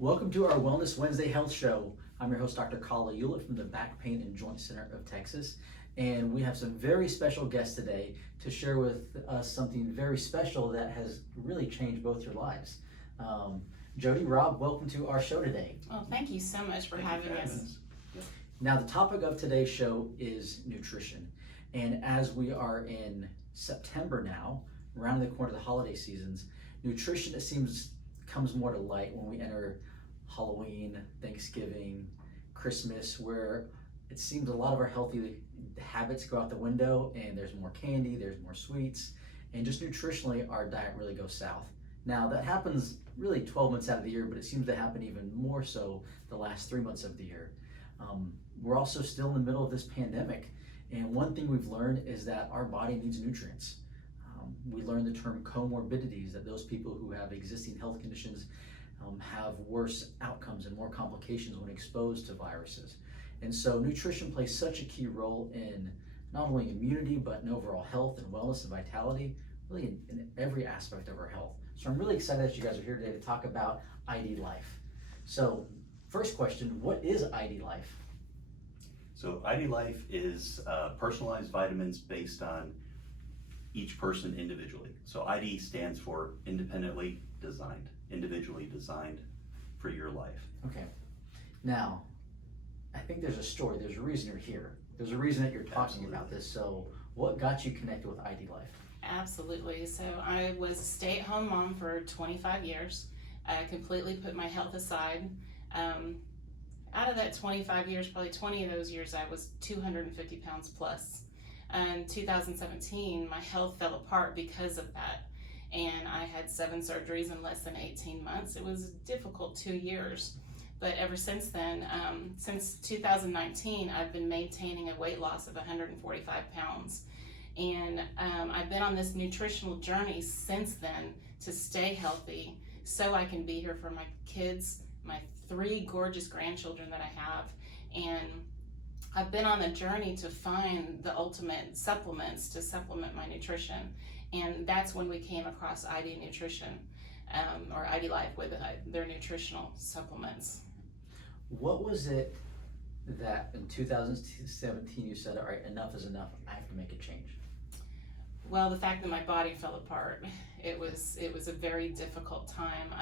Welcome to our Wellness Wednesday Health Show. I'm your host, Dr. Kala Hewlett from the Back Pain and Joint Center of Texas. And we have some very special guests today to share with us something very special that has really changed both your lives. Jodi, Rob, welcome to our show today. Well, thank you so much for having us. Now, the topic of today's show is nutrition. And as we are in September now, around the corner of the holiday seasons, nutrition, it seems, comes more to light when we enter Halloween, Thanksgiving, Christmas, where it seems a lot of our healthy habits go out the window and there's more candy, there's more sweets, and just nutritionally our diet really goes south. Now that happens really 12 months out of the year, but it seems to happen even more so the last 3 months of the year. We're also still in the middle of this pandemic, and one thing we've learned is that our body needs nutrients. We learned the term comorbidities, that those people who have existing health conditions have worse outcomes and more complications when exposed to viruses. And so nutrition plays such a key role in not only immunity, but in overall health and wellness and vitality, really in every aspect of our health. So I'm really excited that you guys are here today to talk about ID Life. So first question, what is ID Life? So ID Life is personalized vitamins based on each person individually. So ID stands for independently designed, individually designed for your life. Okay. Now, I think there's a story, there's a reason you're here. There's a reason that you're talking about this. So what got you connected with ID Life? Absolutely. So I was a stay-at-home mom for 25 years. I completely put my health aside. Out of that 25 years, probably 20 of those years, I was 250 pounds plus. In 2017, my health fell apart because of that. And I had 7 surgeries in less than 18 months. It was a difficult 2 years. But ever since then, since 2019, I've been maintaining a weight loss of 145 pounds. And I've been on this nutritional journey since then to stay healthy so I can be here for my kids, my 3 gorgeous grandchildren that I have. And I've been on a journey to find the ultimate supplements to supplement my nutrition. And that's when we came across ID Nutrition, or ID Life with their nutritional supplements. What was it that in 2017 you said, all right, enough is enough, I have to make a change? Well, the fact that my body fell apart, it was a very difficult time.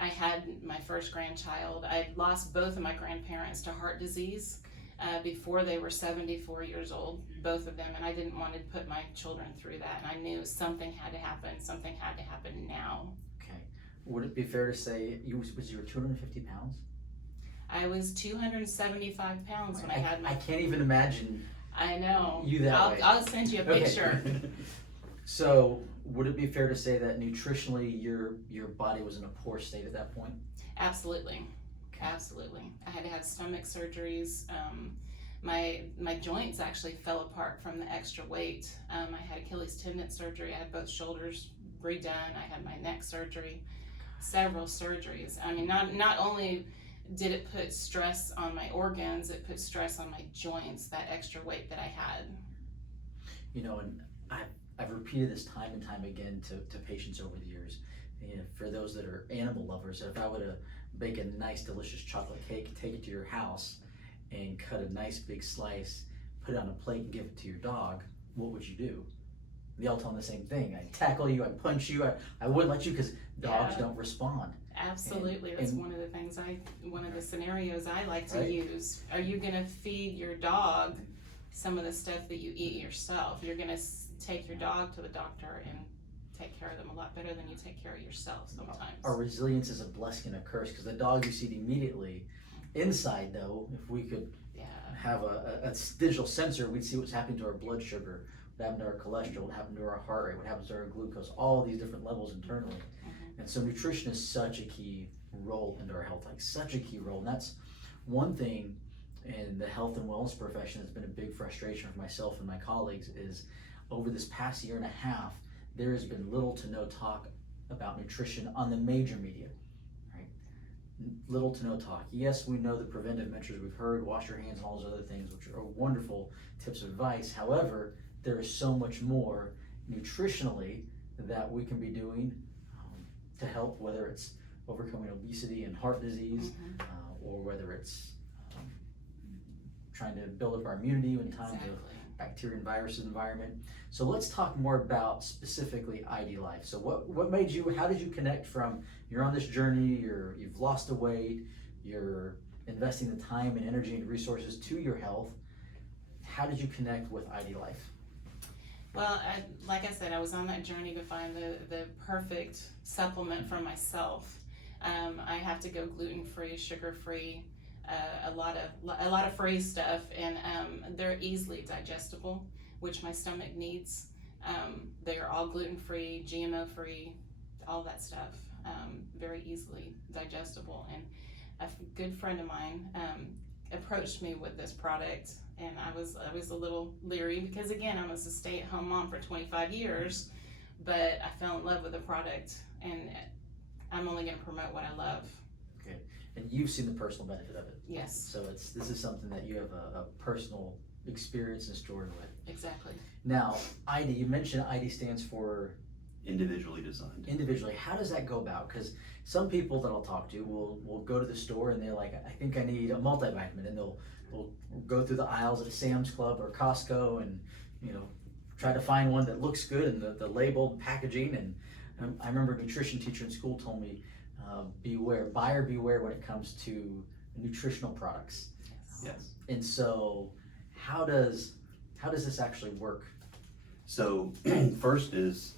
I had my first grandchild. I lost both of my grandparents to heart disease before they were 74 years old, both of them, and I didn't want to put my children through that, and I knew something had to happen now. Okay. Would it be fair to say you were 250 pounds? I was 275 pounds when I had my... I can't even imagine. I know. You that way. I'll send you a picture. Okay. So would it be fair to say that nutritionally your body was in a poor state at that point? Absolutely. Okay. Absolutely. I had to have stomach surgeries. My joints actually fell apart from the extra weight. I had Achilles tendon surgery. I had both shoulders redone. I had my neck surgery, several surgeries. I mean, not only did it put stress on my organs, it put stress on my joints, that extra weight that I had. You know, and I've repeated this time and time again to patients over the years. And for those that are animal lovers, if I were to bake a nice delicious chocolate cake, take it to your house and cut a nice big slice, put it on a plate and give it to your dog, what would you do? They all tell them the same thing. I'd tackle you, I'd punch you, I wouldn't let you, because dogs don't respond. Absolutely. That's one of the things one of the scenarios I like to use. Are you going to feed your dog some of the stuff that you eat yourself? You're going to take your dog to the doctor and take care of them a lot better than you take care of yourself sometimes. Our resilience is a blessing and a curse, because the dog you see immediately. Inside, though, if we could have a digital sensor, we'd see what's happening to our blood sugar, what happened to our cholesterol, what happened to our heart rate, what happens to our glucose, all these different levels internally. And so nutrition is such a key role into our health, like such a key role. And that's one thing in the health and wellness profession that's been a big frustration for myself and my colleagues is over this past year and a half, there has been little to no talk about nutrition on the major media, right? Little to no talk. Yes, we know the preventive measures we've heard, wash your hands and all those other things, which are wonderful tips of advice. However, there is so much more nutritionally that we can be doing to help, whether it's overcoming obesity and heart disease, or whether it's trying to build up our immunity in times of bacteria and virus environment. So let's talk more about specifically ID Life. So what made you, how did you connect from, you're on this journey, you've lost the weight, you're investing the time and energy and resources to your health. How did you connect with ID Life? Well, like I said, I was on that journey to find the perfect supplement for myself. I have to go gluten-free, sugar-free, a lot of free stuff, and they're easily digestible, which my stomach needs. They are all gluten-free, GMO-free, all that stuff, very easily digestible. And a good friend of mine approached me with this product, and I was a little leery because, again, I was a stay-at-home mom for 25 years, but I fell in love with the product, and I'm only going to promote what I love. Okay, and you've seen the personal benefit of it. Yes. So this is something that you have a personal experience and story with. Exactly. Now, ID, you mentioned ID stands for Individually designed. Individually. How does that go about? Because some people that I'll talk to will go to the store and they're like, I think I need a multivitamin, and they'll go through the aisles at a Sam's Club or Costco and try to find one that looks good and the labeled packaging. And I remember a nutrition teacher in school told me, buyer beware when it comes to nutritional products. Yes. And so how does this actually work? So first is,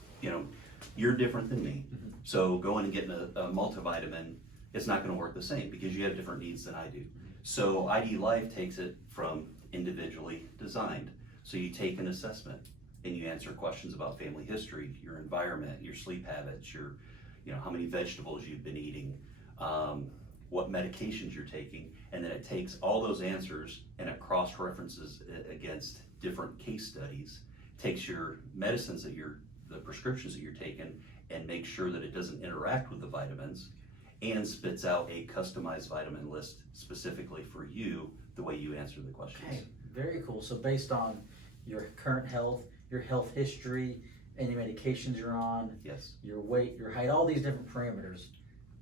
you're different than me. Mm-hmm. So going and getting a multivitamin, it's not gonna work the same because you have different needs than I do. So ID Life takes it from individually designed. So you take an assessment and you answer questions about family history, your environment, your sleep habits, your, how many vegetables you've been eating, what medications you're taking, and then it takes all those answers and it cross-references against different case studies, takes your medicines the prescriptions that you're taking, and makes sure that it doesn't interact with the vitamins, and spits out a customized vitamin list specifically for you, the way you answer the questions. Okay, very cool. So based on your current health, your health history, any medications you're on, Yes. your weight, your height, all these different parameters,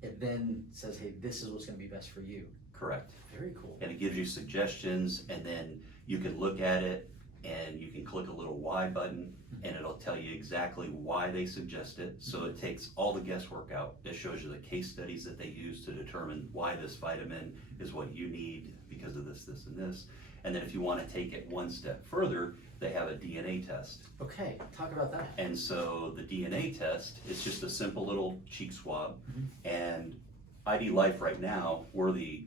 it then says, hey, this is what's gonna be best for you. Correct. Very cool. And it gives you suggestions, and then you can look at it and you can click a little Y button and it'll tell you exactly why they suggest it. So it takes all the guesswork out. It shows you the case studies that they use to determine why this vitamin is what you need because of this, this, and this. And then if you want to take it one step further, they have a DNA test. Okay, talk about that. And so the DNA test is just a simple little cheek swab. And ID Life right now, we're the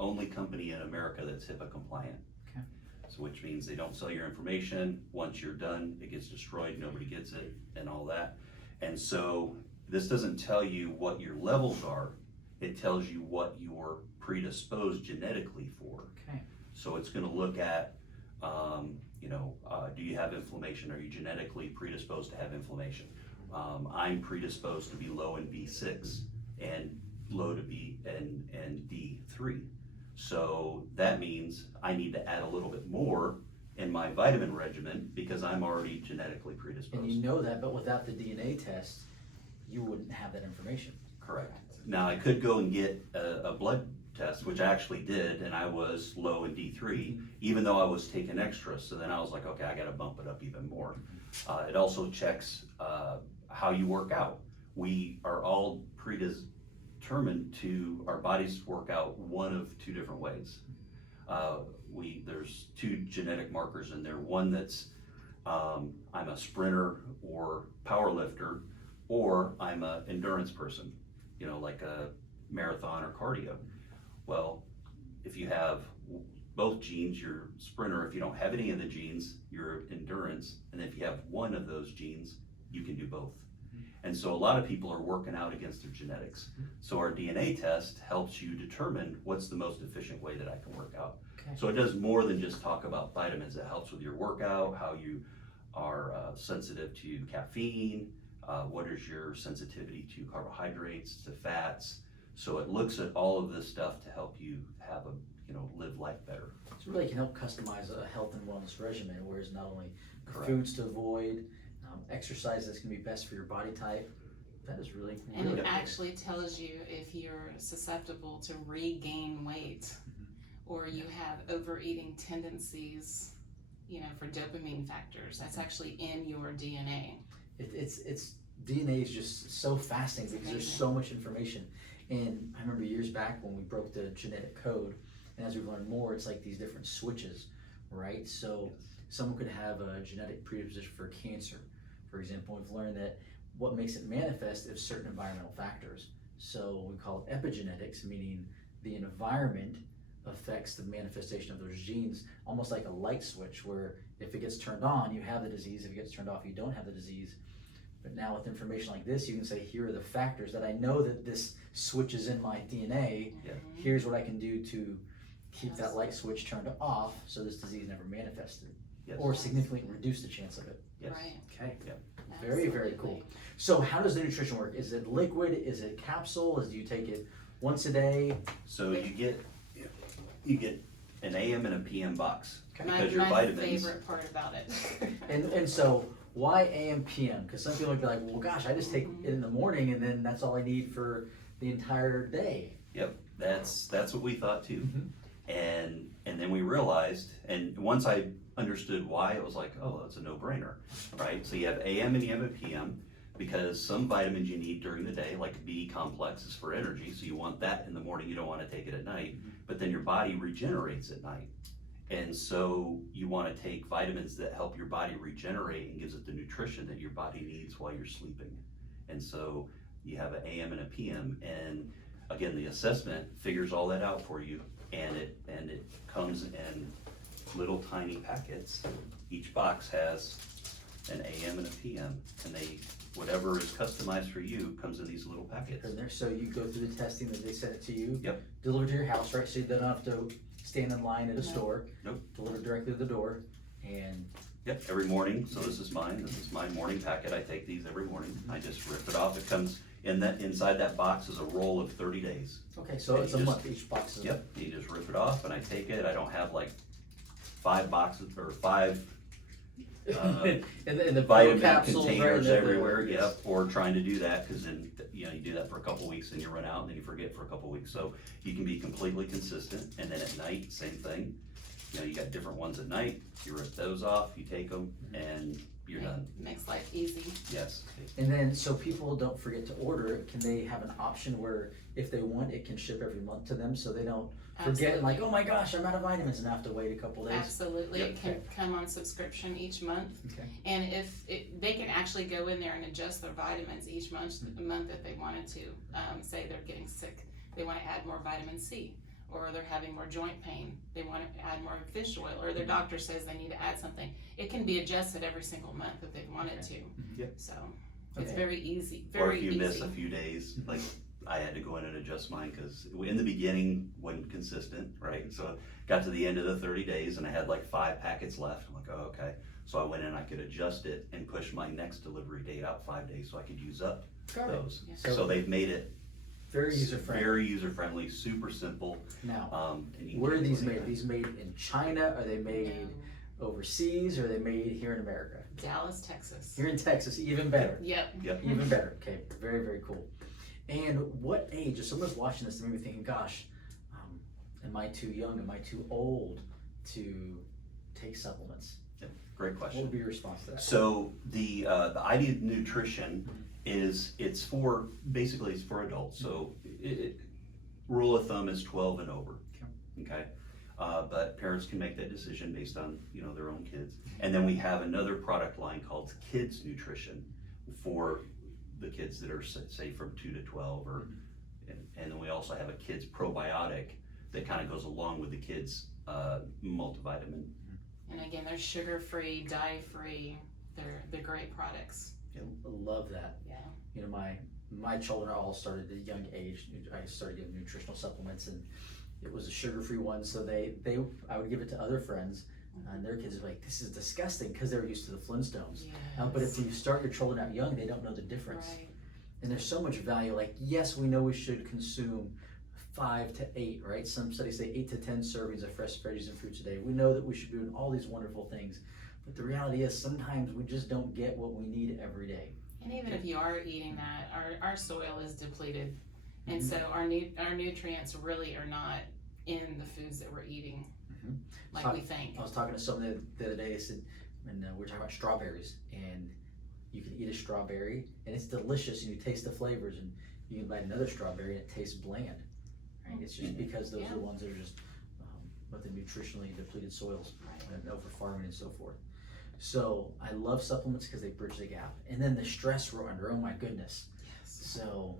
only company in America that's HIPAA compliant. Okay. So which means they don't sell your information. Once you're done, it gets destroyed, nobody gets it, and all that. And so this doesn't tell you what your levels are, it tells you what you're predisposed genetically for. Okay. So it's gonna look at, do you have inflammation? Are you genetically predisposed to have inflammation? I'm predisposed to be low in B6 and low to B and D3. So that means I need to add a little bit more in my vitamin regimen because I'm already genetically predisposed. And you know that, but without the DNA test, you wouldn't have that information. Correct. Now I could go and get a blood test, which I actually did, and I was low in D3, even though I was taking extra. So then I was like, okay, I gotta bump it up even more. It also checks how you work out. We are all predetermined to, our bodies work out one of two different ways. There's two genetic markers in there. One that's, I'm a sprinter or power lifter, or I'm an endurance person, like a marathon or cardio. Well, if you have both genes, you're sprinter. If you don't have any of the genes, you're endurance. And if you have one of those genes, you can do both. And so a lot of people are working out against their genetics. So our DNA test helps you determine what's the most efficient way that I can work out. Okay. So it does more than just talk about vitamins. It helps with your workout, how you are sensitive to caffeine, what is your sensitivity to carbohydrates, to fats. So it looks at all of this stuff to help you have live life better. So it really can help customize a health and wellness regimen, whereas not only Correct. foods to avoid, exercise that's gonna be best for your body type, That is really, And really it cool. actually tells you if you're susceptible to regain weight or you have overeating tendencies, you know, for dopamine factors. That's actually in your DNA. It's DNA is just so fascinating because there's so much information. And I remember years back when we broke the genetic code, and as we learned more, it's like these different switches, right? So someone could have a genetic predisposition for cancer, for example. We've learned that what makes it manifest is certain environmental factors. So we call it epigenetics, meaning the environment affects the manifestation of those genes, almost like a light switch, where if it gets turned on, you have the disease. If it gets turned off, you don't have the disease. But now with information like this, you can say, here are the factors that I know that this switch is in my DNA. Here's what I can do to keep that light switch turned off so this disease never manifested, or significantly reduce the chance of it. Right. Okay. Yep. Very, very cool. So how does the nutrition work? Is it liquid? Is it capsule? Do you take it once a day? So you get an AM and a PM box. Okay. Because your My vitamins. favorite part about it. And so why AM PM? Because some people would be like, well, gosh, I just take it in the morning and then that's all I need for the entire day. Yep, that's what we thought too. And then we realized, and once I understood why, it was like, oh, that's a no-brainer, right? So you have AM and you have a PM, because some vitamins you need during the day, like B complex, is for energy, so you want that in the morning, you don't want to take it at night, but then your body regenerates at night. And so you want to take vitamins that help your body regenerate and gives it the nutrition that your body needs while you're sleeping. And so you have an AM and a PM, and again, the assessment figures all that out for you, and it comes in little tiny packets. Each box has an AM and a PM, and whatever is customized for you comes in these little packets. In there, so you go through the testing that they send it to you. Yep. Delivered to your house, right? So you don't have to stand in line at a store. Nope. Delivered directly to the door, and Yep, every morning. So this is mine. This is my morning packet. I take these every morning. I just rip it off. It comes in inside that box is a roll of 30 days. okay, so And it's you a just- month. Each box is a Yep, you just rip it off and I take it. I don't have like 5 boxes or 5 in the vitamin capsules, right? containers The- everywhere. Yep, or trying to do that, because then you do that for a couple weeks and you run out and then you forget for a couple weeks. So you can be completely consistent, and then at night, same thing. You got different ones at night. You rip those off, you take them, and you're done. Makes life easy. Yes. And then, so people don't forget to order it, can they have an option where if they want, it can ship every month to them, so they don't forget, and like, oh my gosh, I'm out of vitamins, and have to wait a couple days? Absolutely. Yep. It can come on subscription each month. Okay. And they can actually go in there and adjust their vitamins each month if they wanted to. Say they're getting sick, they want to add more vitamin C, or they're having more joint pain, they want to add more fish oil, or their doctor says they need to add something. It can be adjusted every single month if they wanted to. Yep. So it's Okay. very easy, Or very if you easy. miss a few days, like I had to go in and adjust mine because in the beginning wasn't consistent, right? So got to the end of the 30 days and I had like 5 packets left. I'm like, oh, okay. So I went in, I could adjust it and push my next delivery date out 5 days so I could use up Got it. those. Yeah. So they've made it Very user-friendly. very user-friendly, super simple. Now, And you where are can do these it made? anytime. These made in China? Are they made overseas? Or are they made here in America? Dallas, Texas. Here in Texas, even better. Yep. Yep. Even better. Okay, very, very cool. And what age, if someone's watching this, they may be thinking, gosh, am I too young? Am I too old to take supplements? Great What question. would be your response to that? So the ID nutrition it's for adults. So rule of thumb is 12 and over. Okay. But parents can make that decision based on their own kids. And then we have another product line called Kids Nutrition for the kids that are say from 2 to 12, and then we also have a kids probiotic that kind of goes along with the kids multivitamin. And again, they're sugar-free, dye-free. They're great products. I love that. Yeah. My children all started at a young age. I started giving nutritional supplements, and it was a sugar-free one. So I would give it to other friends, and their kids were like, "This is disgusting," because they were used to the Flintstones. Yes. But if you start your children out young, they don't know the difference. Right. And there's so much value. Like, yes, we know we should consume 5 to 8, right? Some studies say 8 to 10 servings of fresh veggies and fruits a day. We know that we should be doing all these wonderful things, but the reality is sometimes we just don't get what we need every day. And even if you are eating that, our soil is depleted. And Mhm. so our nutrients really are not in the foods that we're eating Mhm. like we think. I was talking to someone the other day. They said, and we were talking about strawberries, and you can eat a strawberry, and it's delicious, and you taste the flavors, and you can bite another strawberry, and it tastes bland. Right? It's just because those are the ones that are just with the nutritionally depleted soils and over farming and so forth. So I love supplements because they bridge the gap, and then the stress we're under. Oh my goodness! Yes. So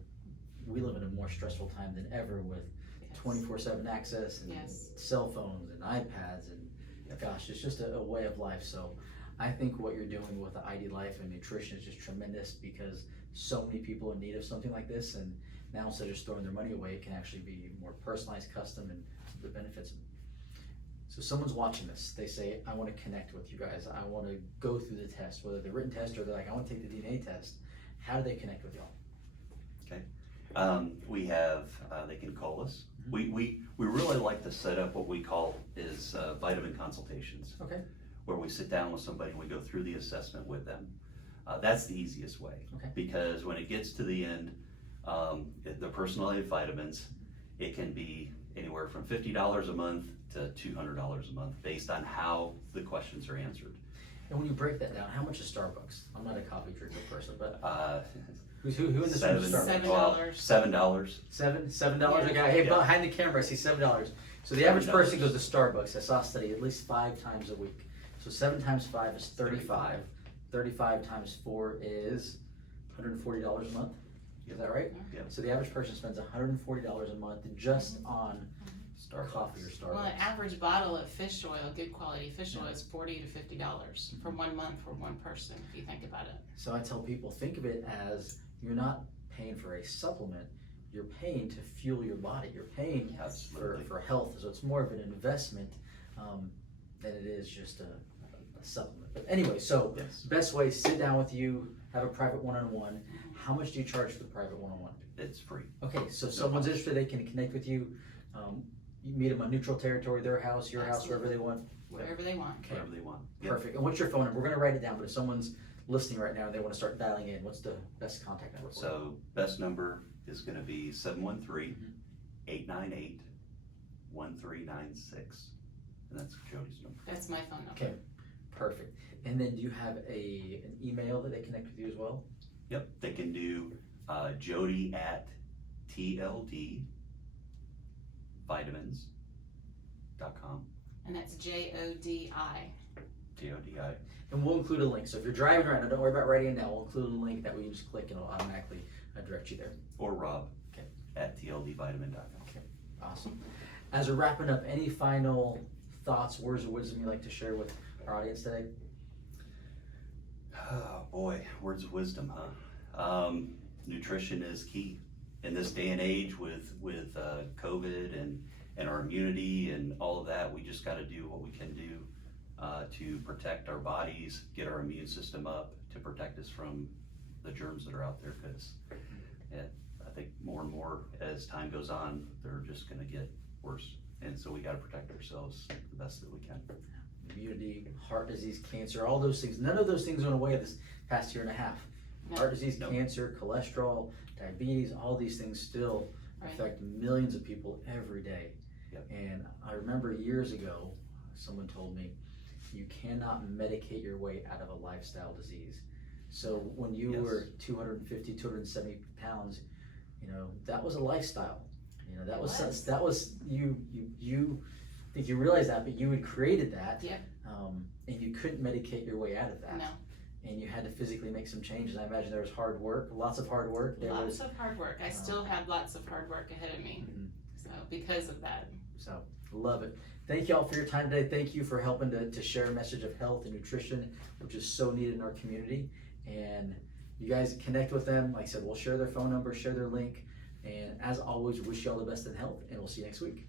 we live in a more stressful time than ever with 24/7 access and cell phones and iPads and gosh, it's just a way of life. So I think what you're doing with the ID Life and nutrition is just tremendous because so many people in need of something like this, and now instead of just throwing their money away, it can actually be more personalized, custom, and the benefits. So someone's watching this, they say, I want to connect with you guys. I want to go through the test, whether the written test or they're like, I want to take the DNA test. How do they connect with y'all? Okay. We have, they can call us. We really like to set up what we call is vitamin consultations. Okay. Where we sit down with somebody and we go through the assessment with them. That's the easiest way. Okay. Because when it gets to the end, the personalized vitamins, it can be anywhere from $50 a month to $200 a month based on how the questions are answered. And when you break that down, how much is Starbucks? I'm not a coffee drinker person, but who in this $7. room is Starbucks? $7. $7. $7 a guy. Hey, behind the camera, I see $7. So the average person goes to Starbucks. I saw a study at least 5 times a week. So 7 times 5 is 35. 35 times 4 is $140 a month. Is that right? Yeah. So the average person spends $140 a month just on coffee or Starbucks. Well, an average bottle of fish oil, good quality fish oil, is $40 to $50 for 1 month for one person, if you think about it. So I tell people, think of it as you're not paying for a supplement, you're paying to fuel your body. You're paying for health. So it's more of an investment than it is just a supplement. But anyway, so best way, sit down with you, have a private one-on-one. How much do you charge for the private one-on-one? It's free. Okay, so if someone's interested, they can connect with you. You meet them on neutral territory, their house, your house, wherever they want. Wherever they want. Okay. Whatever they want. Perfect. And what's your phone number? We're gonna write it down, but if someone's listening right now and they wanna start dialing in, what's the best contact number for you? So best number is gonna be 713-898-1396. And that's Jodi's number. That's my phone number. Okay, perfect. And then do you have an email that they connect with you as well? Yep, they can do Jodi at tldvitamins.com. And that's Jodi. Jodi. And we'll include a link. So if you're driving right now, don't worry about writing it now. We'll include a link that we can just click and it'll automatically direct you there. Or Rob Okay. at tldvitamin.com. Okay, awesome. As we're wrapping up, any final thoughts, words of wisdom you'd like to share with our audience today? Oh boy, words of wisdom, huh? Nutrition is key in this day and age with COVID and our immunity and all of that. We just got to do what we can do to protect our bodies, get our immune system up to protect us from the germs that are out there. Because I think more and more as time goes on, they're just going to get worse, and so we got to protect ourselves the best that we can. Immunity, heart disease, cancer, all those things. None of those things went away this past year and a half. No. Heart disease, No. cancer, cholesterol, diabetes, all these things still affect millions of people every day. Yep. And I remember years ago, someone told me, you cannot medicate your way out of a lifestyle disease. So when you were 250, 270 pounds, that was a lifestyle. That was you I think you realize that, but you had created that. Yep. And you couldn't medicate your way out of that. No. And you had to physically make some changes. I imagine there was hard work, lots of hard work. Lots of hard work. I still have lots of hard work ahead of me. Mhm. So because of that. So love it. Thank you all for your time today. Thank you for helping to share a message of health and nutrition, which is so needed in our community. And you guys connect with them. Like I said, we'll share their phone number, share their link. And as always, wish you all the best in health, and we'll see you next week.